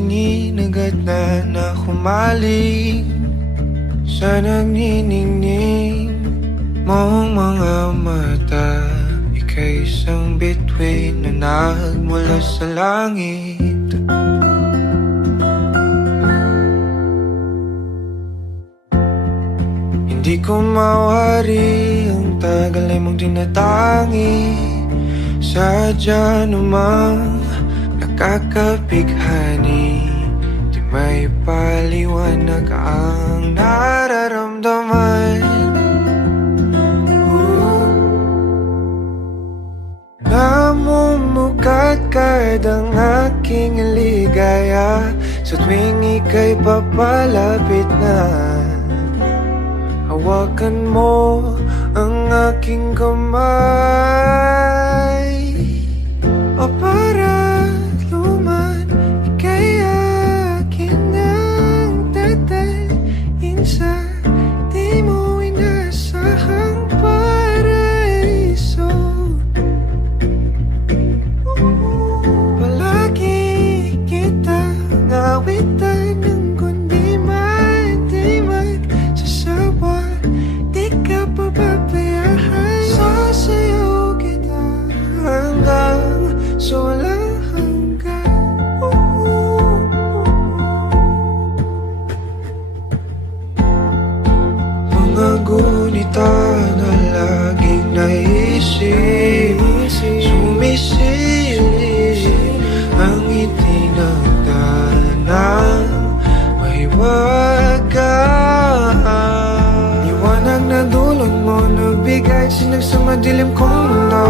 tingin agad na humaling sa nagniningning mong mga mata. Ika'y isang bituin na nagmula sa langit. Hindi ko mawari ang tagal ay mong tinatangi. Sadya namang nakakapighani, di may paliwanag ang nararamdaman. Namumukat kadang aking ligaya sa tuwing ika'y papalapit na. Hawakan mo ang aking kamay, o para luman, ika'y akin ang tatalin sa di mo inasahang paraiso. Palagi kita ngawitan ng kundi man di magsasawa. Di ka pababayaan, sasayaw kita hanggang sa walang hanggan. Mga gunita na laging naisip, sumisilip ang itinagdanang mahiwagaan. Liwanag na dulot mo nabigay sinag sa madilim kong mundo.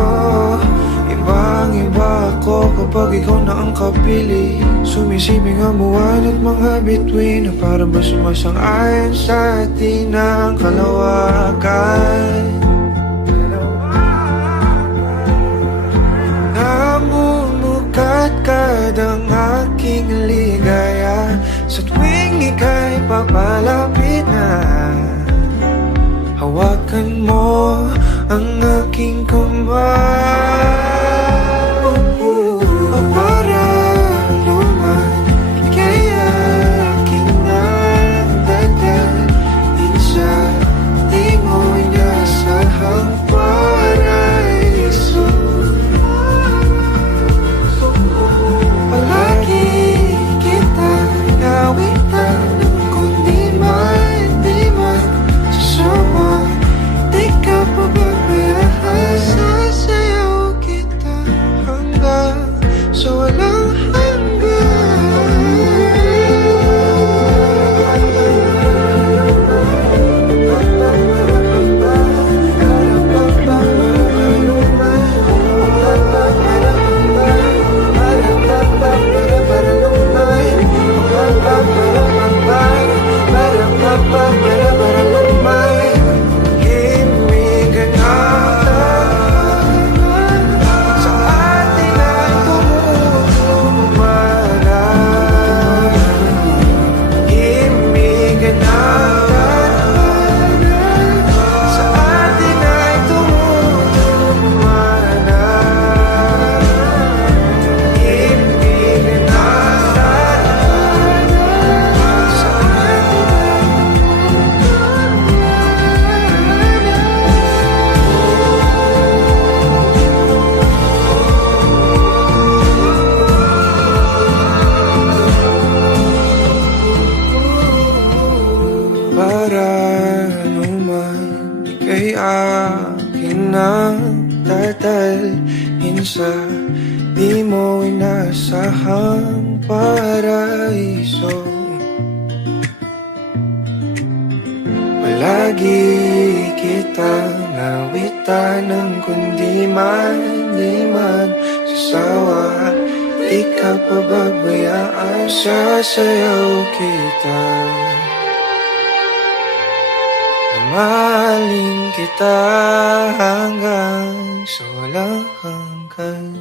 Ibang-iba ako kapag ikaw na ang kapili. Sumisibing ang buwan at mga bituin na para ba sumasang-ayon sa atin ang kalawakan. Namumukat kadang aking ligaya sa tuwing ika'y papalapit na. Hawakan mo ang aking kamay, o para luman, ika'y aking nagdadalhin sa di mo inasahang paraiso. Palagi kita ngawitan ng kundi man di magsasawa. Di ka pababayaan, sasayaw kita hanggang sa walang ika'y akin ang tatalhin sa di mo inasahang paraiso. Palagi kitang nawitan ng kundi man di magsasawa. Di ka pababayaan, sasayaw kita. Mahalin kita hanggang sa walang hanggan.